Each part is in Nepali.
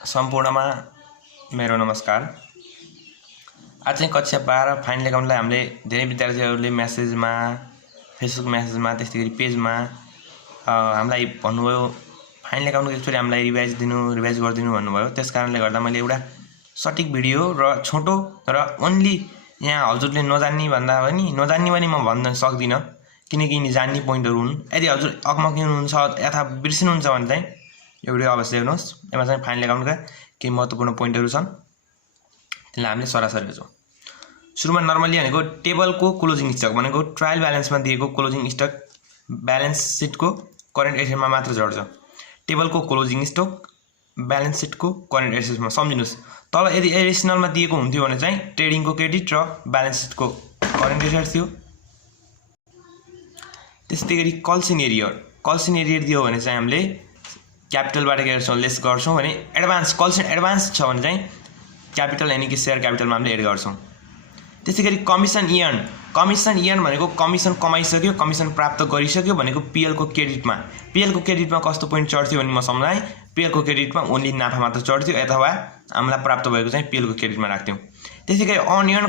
सम्पूर्णमा मेरो नमस्कार। आज चाहिँ कक्षा 12 फाइनल एकाउन्टलाई हामीले धेरै विद्यार्थीहरूले मेसेजमा, फेसबुक मेसेजमा, त्यस्तै गरी पेजमा हामीलाई भन्नुभयो फाइनल एकाउन्टको एकचोटि हामीलाई रिभाइज गरिदिनु भन्नुभयो। त्यसकारणले गर्दा मैले एउटा सटिक भिडियो र छोटो र ओन्ली यहाँ हजुरले नजान्ने भन्दा पनि नजान्ने पनि म भन्न सक्दिनँ, किनकि यिनी जान्ने पोइन्टहरू हुन्। यदि हजुर अकमकी हुनुहुन्छ अथवा बिर्सिनुहुन्छ भने चाहिँ यो भिडियो अवश्य हेर्नुहोस्। यसमा चाहिँ फाइनल एकाउन्टका केही महत्त्वपूर्ण पोइन्टहरू छन्, त्यसलाई हामीले सरासरी हेर्छौँ। सुरुमा नर्मली भनेको टेबलको क्लोजिङ स्टक भनेको ट्रायल ब्यालेन्समा दिएको क्लोजिङ स्टक ब्यालेन्स सिटको करेन्ट एसेटमा मात्र झर्छ। टेबलको क्लोजिङ स्टक ब्यालेन्स सिटको करेन्ट एसेटमा सम्झिनुहोस्। तल यदि एडिसनलमा दिएको हुन्थ्यो भने चाहिँ ट्रेडिङको क्रेडिट र ब्यालेन्स सिटको करेन्ट एसेट थियो। त्यस्तै गरी कल सिनेरियर दियो भने चाहिँ हामीले क्यापिटलबाट के गर्छौँ, लेस गर्छौँ भने एडभान्स एडभान्स छ भने चाहिँ क्यापिटल यानि कि सेयर क्यापिटलमा हामीले एड गर्छौँ। त्यसै गरी कमिसन इयर्न भनेको कमिसन कमाइसक्यो, कमिसन प्राप्त गरिसक्यो भनेको पिएलको क्रेडिटमा कस्तो पोइन्ट चढ्थ्यो भने म सम्झाएँ। पिएलको क्रेडिटमा ओन्ली नाफा मात्र चढ्थ्यो अथवा हामीलाई प्राप्त भएको चाहिँ पिएलको क्रेडिटमा राख्थ्यौँ। त्यसै गरी अनयर्न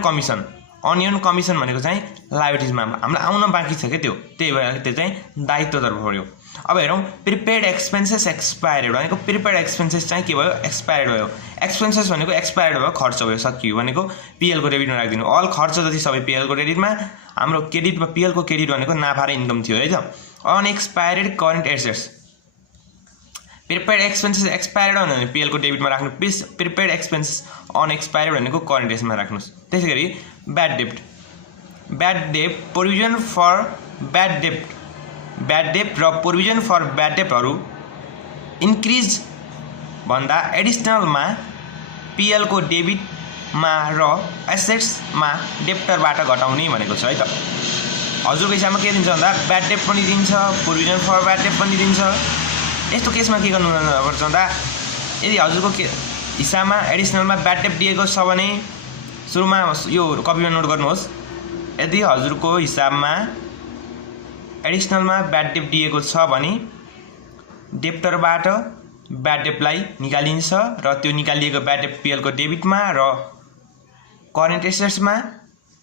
कमिसन भनेको चाहिँ लायबिलिटिजमा हामीलाई आउन बाँकी छ क्या त्यो, त्यही भएर त्यो चाहिँ दायित्वतर्फ पऱ्यो। अब हेरौँ प्रिपेड एक्सपेन्सेस एक्सपायर्ड भनेको प्रिपेड एक्सपेन्सेस चाहिँ के भयो, एक्सपायर्ड भयो। एक्सपेन्सेस भनेको एक्सपायर्ड भयो, खर्च भयो, सकियो भनेको पिएलको क्रेडिटमा राखिदिनु। अल खर्च जति सबै पिएलको क्रेडिटमा, हाम्रो क्रेडिटमा पिएलको क्रेडिट भनेको नाफा र इन्कम थियो है त। Unexpired current assets, prepaid expenses expired भने पिएलको डेबिटमा राख्नु, प्रिपेड एक्सपेन्सेस अनएक्सपायर्ड भनेको करेन्ट एसेटमा राख्नुहोस्। त्यसै गरी ब्याड डेब्ट प्रोभिजन फर ब्याड डेब्ट र प्रोभिजन फर ब्याड डेब्टहरू इन्क्रिज भन्दा एडिसनलमा पिएलको डेबिटमा र एसेट्समा डेब्टरबाट घटाउने भनेको छ है त। हजुरको हिसाबमा के दिन्छ भन्दा ब्याड डेब्ट पनि दिन्छ, प्रोभिजन फर ब्याड डेब्ट पनि दिन्छ। यस्तो केसमा के गर्नुपर्छ भन्दा यदि हजुरको हिसाबमा एडिसनलमा ब्याड डेब्ट दिएको छ भने सुरुमा यो कपीमा नोट गर्नुहोस्। यदि हजुरको हिसाबमा एडिसनलमा ब्याड डेब्ट दिएको छ भने डेब्टरबाट ब्याड डेब्टलाई निकालिन्छ र त्यो निकालिएको ब्याड डेब्ट पिएलको डेबिटमा र करेन्ट एसेट्समा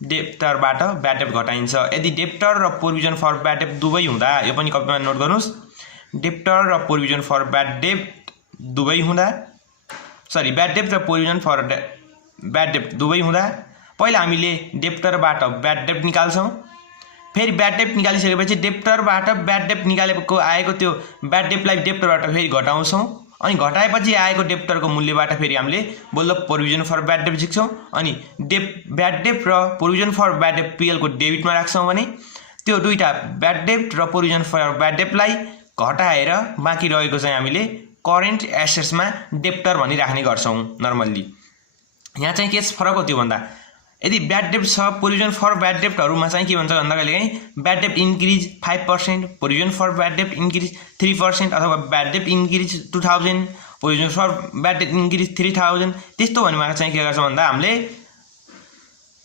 डेब्टरबाट ब्याड डेब्ट घटाइन्छ। यदि डेब्टर र प्रोभिजन फर ब्याड डेब्ट दुवै हुँदा, यो पनि कपीमा नोट गर्नुहोस्, डेब्टर र प्रोभिजन फर ब्याड डेब्ट दुवै हुँदा, ब्याड डेब्ट र प्रोभिजन फर ब्याड डेब्ट दुवै हुँदा पहिला हामीले डेब्टरबाट ब्याड डेब्ट निकाल्छौँ। फेरि ब्याड डेब्ट निकालिसकेपछि डेब्टरबाट ब्याड डेब्ट निकालेको आएको त्यो ब्याड डेब्टलाई डेब्टरबाट फेरि घटाउँछौँ, अनि घटाएपछि आएको डेब्टरको मूल्यबाट फेरि हामीले बल्ल प्रोभिजन फर ब्याड डेब्ट झिक्छौँ। अनि ब्याड डेब्ट र प्रोभिजन फर ब्याड डेब्ट पिएलको डेबिटमा राख्छौँ भने त्यो दुईवटा ब्याड डेब्ट र प्रोभिजन फर ब्याड डेब्टलाई घटाएर बाँकी रहेको चाहिँ हामीले करेन्ट एसेट्समा डेब्टर भनिराख्ने गर्छौँ नर्मल्ली। यहाँ चाहिँ के फरक हो त्यो भन्दा यदि ब्याड डेब्ट छ, प्रोभिजन फर ब्याड डेब्टहरूमा चाहिँ के भन्छ भन्दा कहिलेकाहीँ ब्याड डेब्ट इन्क्रिज 5%, प्रोभिजन फर ब्याड डेब्ट इन्क्रिज 3% अथवा ब्याड डेब्ट इन्क्रिज 2000, प्रोभिजन फर ब्याड डेब्ट इन्क्रिज 3000। त्यस्तो भनेको चाहिँ के गर्छ भन्दा हामीले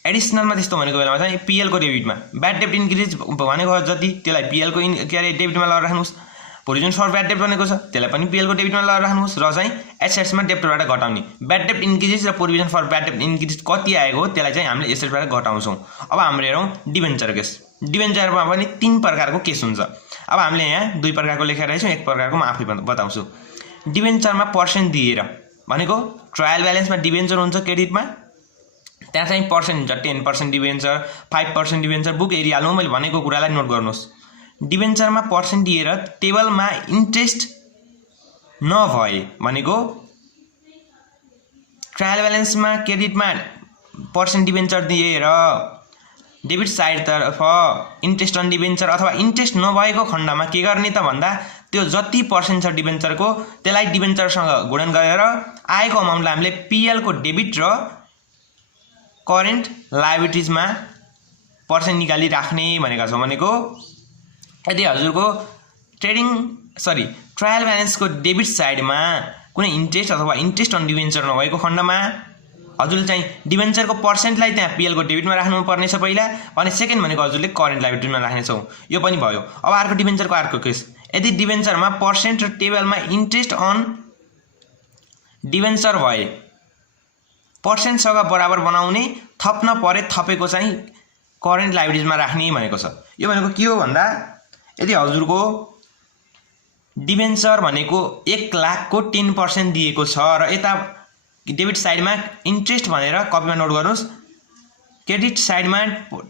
एडिसनलमा त्यस्तो भनेको बेलामा चाहिँ पिएलको डेबिटमा ब्याड डेब्ट इन्क्रिज भनेको जति त्यसलाई पिएलको डेबिटमा लगाएर राख्नुहोस्। प्रोभिजन फर ब्याड डेब्ट भनेको छ त्यसलाई पनि पिएलको डेबिटमा लगाएर राख्नुहोस् र चाहिँ एसेट्समा डेब्टरबाट घटाउने। ब्याड डेब्ट इन्क्रिज र प्रोभिजन फर ब्याड डेब्ट इन्क्रिज कति आएको हो त्यसलाई चाहिँ हामीले एसेट्सबाट घटाउँछौँ। अब हाम्रो हेरौँ डिबेन्चर केस। डिबेन्चरमा पनि 3 प्रकारको केस हुन्छ। अब हामीले यहाँ 2 प्रकारको लेखेर रहेछौँ, 1 प्रकारको म आफै बताउँछु। डिबेन्चरमा पर्सेन्ट दिएर भनेको ट्रायल ब्यालेन्समा डिबेन्चर हुन्छ क्रेडिटमा, त्यहाँ चाहिँ पर्सेन्ट हुन्छ 10% डिबेन्चर, 5% डिबेन्चर। बुक एरियालमा मैले भनेको कुरालाई नोट गर्नुहोस्। डिबेन्चरमा पर्सेन्ट दिएर टेबलमा इन्ट्रेस्ट नभए भनेको ट्रायल ब्यालेन्समा क्रेडिटमा पर्सेन्ट डिबेन्चर दिएर डेबिट साइडतर्फ इन्ट्रेस्ट अन डिबेन्चर अथवा इन्ट्रेस्ट नभएको खण्डमा के गर्ने त भन्दा त्यो जति पर्सेन्ट छ डिबेन्चरको त्यसलाई डिबेन्चरसँग गुणन गरेर आएको अमाउन्टलाई हामीले पिएलको डेबिट र करेन्ट लायबिलिटिजमा पर्सेन्ट निकाली राख्ने भनेका छौँ। भनेको यदि हजुरको ट्रायल ब्यालेन्सको डेबिट साइडमा कुनै इन्ट्रेस्ट अथवा इन्ट्रेस्ट अन डिबेन्चर नभएको खण्डमा हजुरले चाहिँ डिबेन्चरको पर्सेन्टलाई त्यहाँ पिएलको डेबिटमा राख्नुपर्नेछ पहिला, अनि सेकेन्ड भनेको हजुरले करेन्ट लायबिलिटीमा राख्नेछौँ। यो पनि भयो। अब अर्को डिबेन्चरको अर्को केस, यदि डिबेन्चरमा पर्सेन्ट र टेबलमा इन्ट्रेस्ट अन डिभेन्चर भए पर्सेन्टसँग बराबर बनाउने, थप्न परे थपेको चाहिँ करेन्ट लायबिलिटिजमा राख्ने भनेको छ। यो भनेको के हो भन्दा यदि हजुरको डिभेन्चर भनेको 1 लाखको 10% दिएको छ र यता डेबिट साइडमा इन्ट्रेस्ट भनेर कपीमा नोट गर्नुहोस्, क्रेडिट साइडमा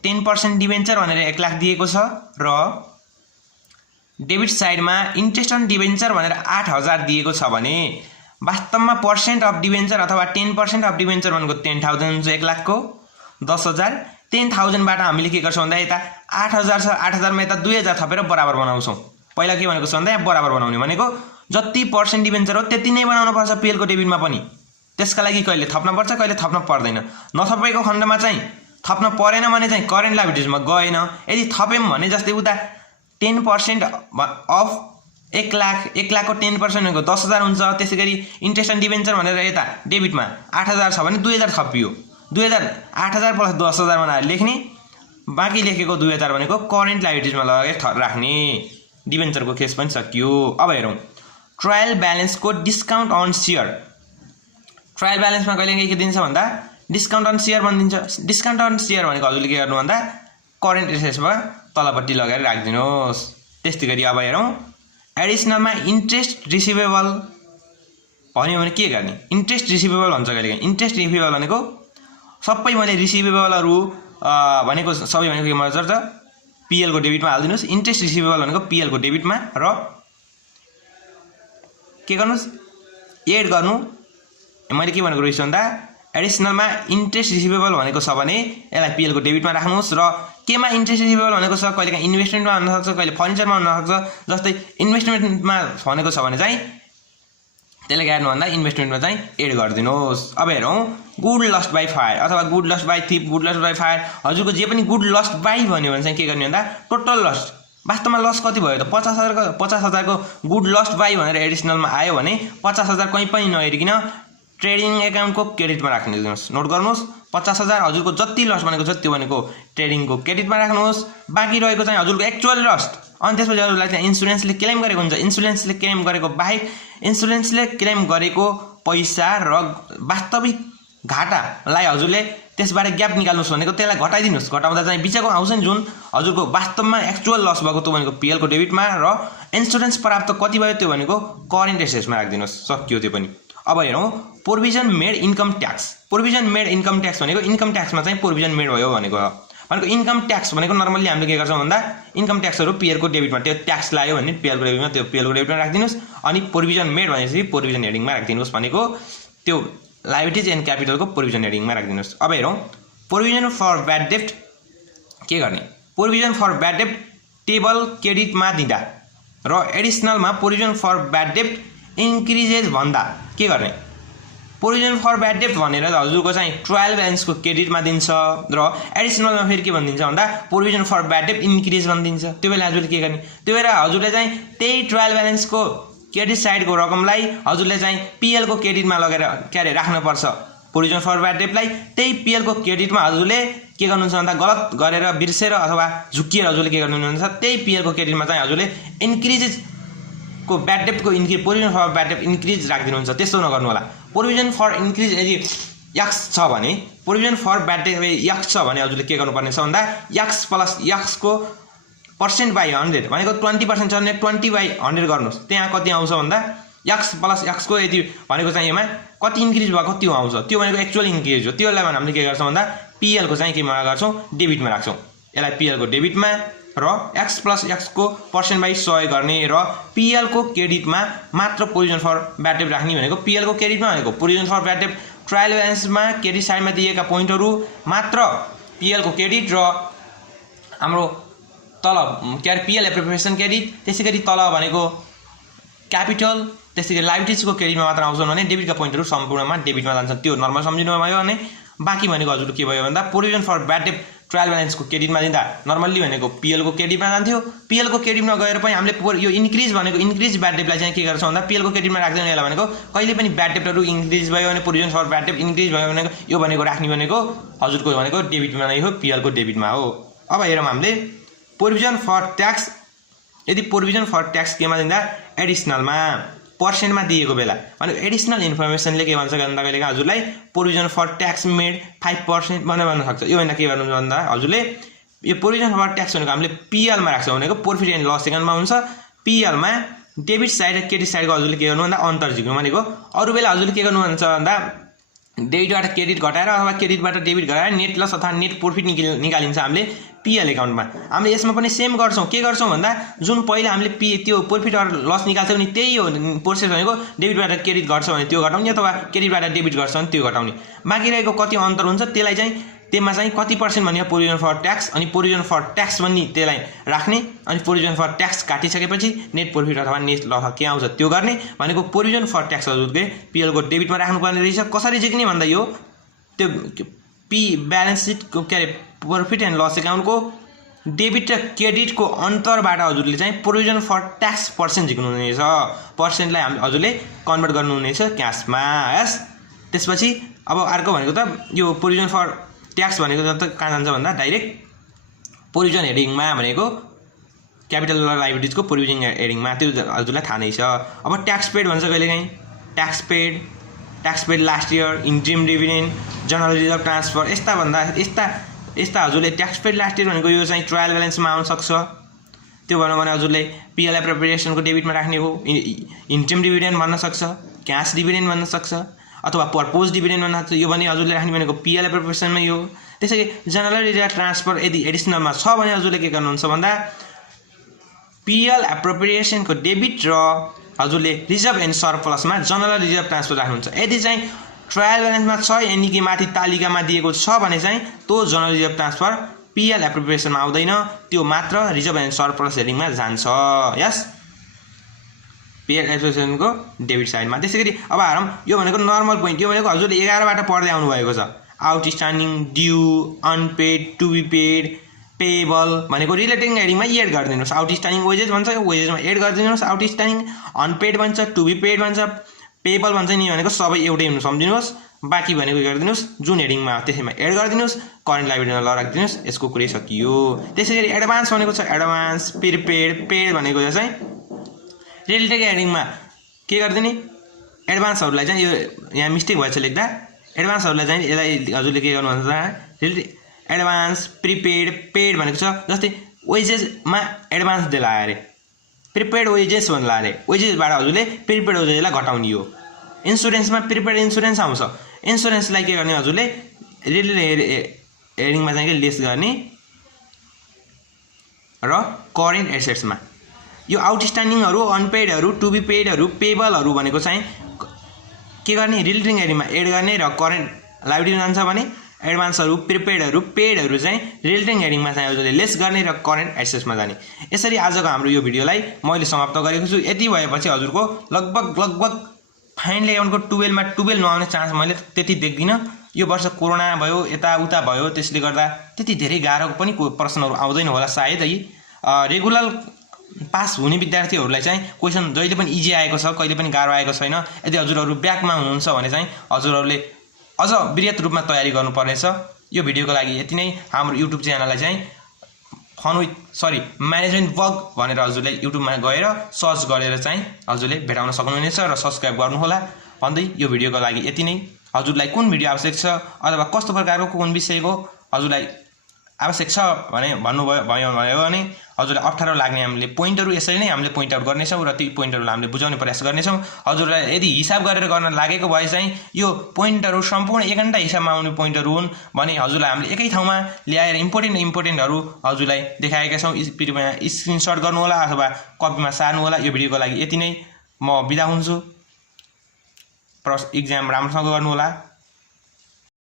10% डिभेन्चर भनेर 1 लाख दिएको छ र डेबिट साइडमा इन्ट्रेस्ट अन डिभेन्चर भनेर 8000 दिएको छ भने वास्तवमा पर्सेन्ट अफ डिभेन्चर अथवा 10% अफ डिभेन्चर भनेको 10,000 हुन्छ 1 लाखको 10,000। 10,000 बाट हामीले के गर्छौँ भन्दा यता 8000 छ, 8000 मा यता 2000 थपेर बराबर बनाउँछौँ। पहिला के भनेको छ भन्दा यहाँ बराबर बनाउने भनेको जति पर्सेन्ट डिभेन्चर हो त्यति नै बनाउनु पर्छ पीएल को डेबिटमा पनि। त्यसका लागि कहिले थप्न पर्छ कहिले थप्न पर्दैन। नथपेको खण्डमा चाहिँ थप्न परेन भने चाहिँ करेन्ट लायबिलिटिजमा गएन। यदि थप्यौं भने जस्तै उता 10% अफ 1 लाखको 10% भनेको 10,000 हुन्छ। त्यसैगरी इन्ट्रेस्ट अन डिभेन्चर भनेर यता डेबिटमा 8000 छ भने 2000 थपियो। 2000 8000 प्लस 10,000 बनाएर लेख्ने, बाँकी लेखेको 2000 भनेको करेन्ट लायबिलिटिजमा लगेर राख्ने। डिभेन्चरको केस पनि सकियो। अब हेरौँ ट्रायल ब्यालेन्सको डिस्काउन्ट अन सेयर। ट्रायल ब्यालेन्समा कहिले के दिन्छ भन्दा डिस्काउन्ट अन सेयर भनिदिन्छ। डिस्काउन्ट अन सेयर भनेको हजुरले के गर्नु भन्दा करेन्ट एसेट्समा तलपट्टि लगाएर राखिदिनुहोस्। त्यस्तै गरी अब हेरौँ एडिसनलमा इन्ट्रेस्ट रिसिभेबल भन्यो भने के गर्ने, इन्ट्रेस्ट रिसिभेबल भन्छ कहिलेकाहीँ। इन्ट्रेस्ट रिसिभेबल भनेको सबै मैले रिसिभेबलहरू भनेको सबै भनेको के मर्छ पीएल को डेबिटमा हाल्दिनुहोस्। इन्ट्रेस्ट रिसिभेबल भनेको पीएल को डेबिटमा र के गर्नुस् एड गर्नु। मैले के भनेको रहेछु भन्दा एडिसनलमा इन्ट्रेस्ट रिसिभेबल भनेको छ भने यसलाई पीएल को डेबिटमा राख्नुहोस् र केमा इन्ट्रेस्ट रिसिभेबल भनेको छ कहिलेकाहीँ इन्भेस्टमेन्टमा हुन सक्छ, कहिले फर्निचरमा हुन सक्छ। जस्तै इन्भेस्टमेन्टमा भनेको छ भने चाहिँ त्यसले के गर्नु भन्दा इन्भेस्टमेन्टमा चाहिँ एड गरिदिनुहोस्। अब हेरौँ गुड लस्ट बाई फायर अथवा good lost by theft, good lost by fire. हजुरको जे पनि गुड लस्ट बाई भन्यो भने चाहिँ के गर्ने भन्दा टोटल लस्ट वास्तवमा लस कति भयो त 50,000 को गुड लस्ट बाई भनेर एडिसनलमा आयो भने 50,000 कहीँ पनि नहेरिकन ट्रेडिङ एकाउन्टको क्रेडिटमा राख्नुहोस्। नोट गर्नुहोस् 50,000 हजुरको जति लस भनेको छ त्यो भनेको ट्रेडिङको क्रेडिटमा राख्नुहोस्। बाँकी रहेको चाहिँ हजुरको एक्चुअल लस्ट। अनि त्यसपछि हजुरलाई चाहिँ इन्सुरेन्सले क्लेम गरेको हुन्छ। इन्सुरेन्सले क्लेम गरेको बाहेक इन्सुरेन्सले क्लेम गरेको पैसा र वास्तविक घाटालाई हजुरले त्यसबाट ग्याप निकाल्नुहोस् भनेको त्यसलाई घटाइदिनुहोस्। घटाउँदा चाहिँ बिचको आउँछ नि जुन हजुरको वास्तवमा एक्चुअल लस भएको त्यो भनेको पीएल को डेबिटमा र इन्सुरेन्स प्राप्त कति भयो त्यो भनेको करेन्ट एसेट्समा राखिदिनुहोस्। सकियो त्यो पनि। अब हेरौँ provision made income tax. Provision made income tax भनेको इन्कम ट्याक्समा चाहिँ प्रोभिजन मेड भयो भनेको इन्कम ट्याक्स भनेको नर्मल्ली हामीले के गर्छौँ भन्दा इन्कम ट्याक्सहरू पीएल को डेबिटमा त्यो ट्याक्स लाग्यो भने पीएल को डेबिटमा त्यो पीएल को डेबिटमा राखिदिनुहोस्। अनि प्रोभिजन मेड भनेपछि प्रोभिजन हेडिङमा राखिदिनुहोस् भनेको त्यो लायबिलिटिज एन्ड क्यापिटलको प्रोभिजन हेडिङमा राखिदिनुहोस्। अब हेरौँ प्रोभिजन फर ब्याड डेब्ट के गर्ने। प्रोभिजन फर ब्याड डेब्ट टेबल क्रेडिटमा दिँदा र एडिसनलमा प्रोभिजन फर ब्याड डेब्ट इन्क्रिजेज भन्दा के गर्ने। प्रोभिजन फर ब्याड डेब्ट भनेर हजुरको चाहिँ ट्रायल ब्यालेन्सको क्रेडिटमा दिन्छ र एडिसनलमा फेरि के भनिदिन्छ भन्दा प्रोभिजन फर ब्याड डेब्ट इन्क्रिज भनिदिन्छ। त्यो बेला हजुरले के गर्ने, त्यो बेला हजुरले चाहिँ त्यही ट्रायल ब्यालेन्सको क्रेडिट साइडको रकमलाई हजुरले चाहिँ पीएल को क्रेडिटमा लगेर के अरे राख्नुपर्छ। प्रोभिजन फर ब्याड डेब्टलाई त्यही पीएल को क्रेडिटमा हजुरले के गर्नुहुन्छ भन्दा गलत गरेर बिर्सेर अथवा झुक्किएर हजुरले के गर्नुहुन्छ त्यही पीएल को क्रेडिटमा चाहिँ हजुरले इन्क्रिजेज को ब्याड डेब्टको प्रोभिजन फर ब्याड डेब्ट इन्क्रिज राखिदिनुहुन्छ। त्यस्तो नगर्नु होला। प्रोभिजन फर इन्क्रिज यदि यक्स छ भने प्रोभिजन फर ब्याड डेब्ट यक्स छ भने हजुरले के गर्नुपर्ने छ भन्दा यक्स प्लस यक्सको पर्सेन्ट बाई 100 भनेको 20% छ भने 20/100 गर्नुहोस्। त्यहाँ कति आउँछ भन्दा यक्स प्लस यक्सको यदि भनेको चाहिँ यसमा कति इन्क्रिज भएको त्यो आउँछ। त्यो भनेको एक्चुअल इन्क्रिज हो। त्योलाई हामीले के गर्छौँ भन्दा पीएल को चाहिँ केमा गर्छौँ डेबिटमा राख्छौँ। यसलाई पीएल को डेबिटमा र एक्स प्लस एक्सको पर्सेन्ट बाई 100 गर्ने र पीएल को क्रेडिटमा मात्र प्रोभिजन फर ब्याड डेब्ट राख्ने भनेको पीएल को क्रेडिटमा भनेको प्रोभिजन फर ब्याड डेब्ट ट्रायल ब्यालेन्समा क्रेडिट साइडमा दिएका पोइन्टहरू मात्र पीएल को क्रेडिट र हाम्रो तल के अरे पीएल एप्रोप्रिएसन क्रेडिट, त्यसै गरी तल भनेको क्यापिटल, त्यसै गरी लायबिलिटिजको क्रेडिटमा मात्र आउँछन् भने डेबिटका पोइन्टहरू सम्पूर्णमा डेबिटमा जान्छन्। त्यो नर्मल सम्झिनु भयो भने बाँकी भनेको हजुर के भयो भन्दा प्रोभिजन फर ब्याड डेब्ट ट्रायल ब्यालेन्सको क्रेडिटमा दिँदा नर्मल्ली भनेको पीएल को क्रेडिटमा जान्थ्यो। पीएल को क्रेडिटमा गएर पनि हामीले यो इन्क्रिज भनेको इन्क्रिज ब्याड डेब्टलाई चाहिँ के गर्छौँ भन्दा पीएल को क्रेडिटमा राख्दैन। यसलाई भनेको कहिले पनि ब्याड डेब्टहरू इन्क्रिज भयो भने प्रोभिजन फर ब्याड डेब्ट इन्क्रिज भयो भनेको यो भनेको राख्ने भनेको हजुरको भनेको डेबिटमा नै हो, पीएल को डेबिटमा हो। अब हेरौँ हामीले प्रोभिजन फर ट्याक्स। यदि प्रोभिजन फर ट्याक्स केमा दिँदा एडिसनलमा पर्सेन्टमा दिएको बेला भने एडिसनल इन्फर्मेसनले के भन्छ भन्दा कहिलेकाहीँ हजुरलाई प्रोभिजन फर ट्याक्स मेड 5% भन्न सक्छ। यो भन्दा के गर्नु भन्दा हजुरले यो प्रोभिजन फर ट्याक्स भनेको हामीले पिएलमा राख्छौँ भनेको प्रॉफिट एन्ड लस एकाउन्टमा हुन्छ। पिएलमा डेबिट साइड र क्रेडिट साइडको हजुरले के गर्नु भन्दा अन्तर झिक्नु भनेको अरू बेला हजुरले के गर्नु भन्छ भन्दा डेबिटबाट क्रेडिट घटाएर अथवा क्रेडिटबाट डेबिट घटाएर नेट लस अथवा नेट प्रॉफिट निकालिन्छ हामीले पिएल एकाउन्टमा। हामीले यसमा पनि सेम गर्छौँ। के गर्छौँ भन्दा जुन पहिला हामीले त्यो प्रॉफिट अर लस निकाल्छौँ नि त्यही हो प्रोसेस भनेको डेबिटबाट क्रेडिट घट्छ भने त्यो घटाउने अथवा क्रेडिटबाट डेबिट गर्छ भने त्यो घटाउने। बाँकी रहेको कति अन्तर हुन्छ त्यसलाई चाहिँ त्यसमा चाहिँ कति पर्सेन्ट भनेको प्रोभिजन फर ट्याक्स अनि प्रोभिजन फर ट्याक्स भन्ने त्यसलाई राख्ने अनि प्रोभिजन फर ट्याक्स काटिसकेपछि नेट प्रॉफिट अथवा नेट लस के आउँछ त्यो गर्ने भनेको प्रोभिजन फर ट्याक्स हजुरले पिएलको डेबिटमा राख्नुपर्ने रहेछ। कसरी झिक्ने भन्दा यो त्यो ब्यालेन्स सिटको के अरे प्रॉफिट एन्ड लस एकाउन्टको डेबिट र क्रेडिटको अन्तरबाट हजुरले चाहिँ प्रोभिजन फर ट्याक्स पर्सेन्ट झिक्नुहुनेछ। पर्सेन्टलाई हजुरले कन्भर्ट गर्नुहुनेछ क्यासमा। यस त्यसपछि अब अर्को भनेको त यो प्रोभिजन फर ट्याक्स भनेको त कहाँ जान्छ भन्दा डाइरेक्ट प्रोभिजन हेडिङमा भनेको क्यापिटल लाइबिलिटिजको प्रोभिजन हेडिङमा त्यो हजुरलाई थाहा नै छ। अब ट्याक्स पेड भन्छ कहिलेकाहीँ tax paid last year interim dividend general reserve transfer यस्ता हजुरले ट्याक्स पेड लास्ट इयर भनेको यो चाहिँ ट्रायल ब्यालेन्समा आउन सक्छ। त्यो भनौँ भने हजुरले पिएल एप्रोप्रिएसनको डेबिटमा राख्ने हो। इन्ट्रिम डिभिडेन्ड भन्न सक्छ, क्यास डिभिडेन्ड भन्न सक्छ अथवा पर्पोज डिभिडेन्ड भन्न सक्छ। यो भने हजुरले राख्ने भनेको पिएल एप्रोप्रिएसनमै हो। त्यसैले जनरल रिजर्भ ट्रान्सफर यदि एडिसनलमा छ भने हजुरले के गर्नुहुन्छ भन्दा पिएल एप्रोप्रिएसनको डेबिट र हजुरले रिजर्भ एन्ड सरप्लसमा जनरल रिजर्भ ट्रान्सफर राख्नुहुन्छ। यदि चाहिँ ट्रायल ब्यालेन्समा छ यानि कि माथि तालिकामा दिएको छ भने चाहिँ त्यो जनरल रिजर्भ ट्रान्सफर पिएल एप्रोप्रिएसनमा आउँदैन, त्यो मात्र रिजर्भ एन्ड सरप्लस हेडिङमा जान्छ। यस पिएल एप्रोप्रिएसनको डेबिट साइडमा। त्यसैगरी अब हारौँ यो भनेको नर्मल पोइन्ट। यो भनेको हजुरले 11बाट पढ्दै आउनुभएको छ। Outstanding, due, unpaid, to be paid, payable भनेको रिलेटिङ हेडिङमा एड गरिदिनुहोस्। आउटस्ट्यान्डिङ वेजेस भन्छ वेजेसमा एड गरिदिनुहोस्। आउटस्ट्यान्डिङ अनपेड भन्छ, टु बी पेड भन्छ, पेबल भन्छ नि भनेको सबै एउटै हुनु सम्झिनुहोस्। बाँकी भनेको गरिदिनुहोस् जुन हेडिङमा त्यसैमा एड गरिदिनुहोस्। करेन्ट लाइबिलिटीमा लगाइदिनुहोस्। यसको कुरै सकियो। त्यसैगरी एडभान्स भनेको छ एडभान्स, प्रिपेड, पेड भनेको चाहिँ रिलेटिङ हेडिङमा के गरिदिने एडभान्सहरूलाई चाहिँ यो यहाँ मिस्टेक भएछ लेख्दा एडभान्सहरूलाई चाहिँ यसलाई हजुरले के गर्नु भन्छ एडभान्स, प्रिपेड, पेड भनेको छ। जस्तै वेजेसमा एडभान्स दिला अरे प्रिपेड वेजेस भन्ला अरे वेजेसबाट हजुरले प्रिपेड वेजेसलाई घटाउने हो। इन्सुरेन्समा प्रिपेड इन्सुरेन्स आउँछ। इन्सुरेन्सलाई के गर्ने हजुरले रिलेटिङ हेडिङमा चाहिँ के लेस गर्ने र करेन्ट एसेट्समा यो आउटस्ट्यान्डिङहरू, अनपेडहरू, टु बी पेडहरू, पेबलहरू भनेको चाहिँ के गर्ने रिलेटिङ हेडिङमा एड गर्ने र करेन्ट लाइबिलिटी जान्छ भने एडभान्सहरू, प्रिपेडहरू, पेडहरू चाहिँ रिलेटिङ हेडिङमा चाहिँ हजुरले लेस गर्ने र करेन्ट एसेट्समा जाने। यसरी आजको हाम्रो यो भिडियोलाई मैले समाप्त गरेको छु। यति भएपछि हजुरको लगभग फाइनल एकाउन्टको 12 नआउने चान्स मैले त्यति देख्दिनँ। यो वर्ष कोरोना भयो यताउता भयो त्यसले गर्दा त्यति धेरै गाह्रो पनि प्रश्नहरू आउँदैन होला सायद है। रेगुलर पास हुने विद्यार्थीहरूलाई चाहिँ क्वेसन जहिले पनि इजी आएको छ, कहिले पनि गाह्रो आएको छैन। यदि हजुरहरू ब्याकमा हुनुहुन्छ भने चाहिँ हजुरहरूले अझ वृहत रूपमा तयारी गर्नुपर्नेछ। यो भिडियोको लागि यति नै। हाम्रो युट्युब च्यानललाई चाहिँ म्यानेजमेन्ट बग भनेर हजुरले युट्युबमा गएर सर्च गरेर चाहिँ हजुरले भेटाउन सक्नुहुनेछ र सब्सक्राइब गर्नुहोला भन्दै यो भिडियोको लागि यति नै। हजुरलाई कुन भिडियो आवश्यक छ अथवा कस्तो प्रकारको कुन विषयको हजुरलाई आवश्यक छ भने भन्नुभयो भने हजुरलाई अप्ठ्यारो लाग्ने हामीले पोइन्टहरू यसरी नै हामीले पोइन्ट आउट गर्नेछौँ र ती पोइन्टहरूलाई हामीले बुझाउने प्रयास गर्नेछौँ। हजुरलाई यदि हिसाब गरेर गर्न लागेको भए चाहिँ यो पोइन्टहरू सम्पूर्ण 1 घण्टा हिसाबमा आउने पोइन्टहरू हुन् भने हजुरलाई हामीले एकै ठाउँमा ल्याएर इम्पोर्टेन्टहरू हजुरलाई देखाएका छौँ। स्क्रिनसट गर्नुहोला अथवा कपीमा सार्नुहोला। यो भिडियोको लागि यति नै। म बिदा हुन्छु। इक्जाम राम्रोसँग गर्नुहोला।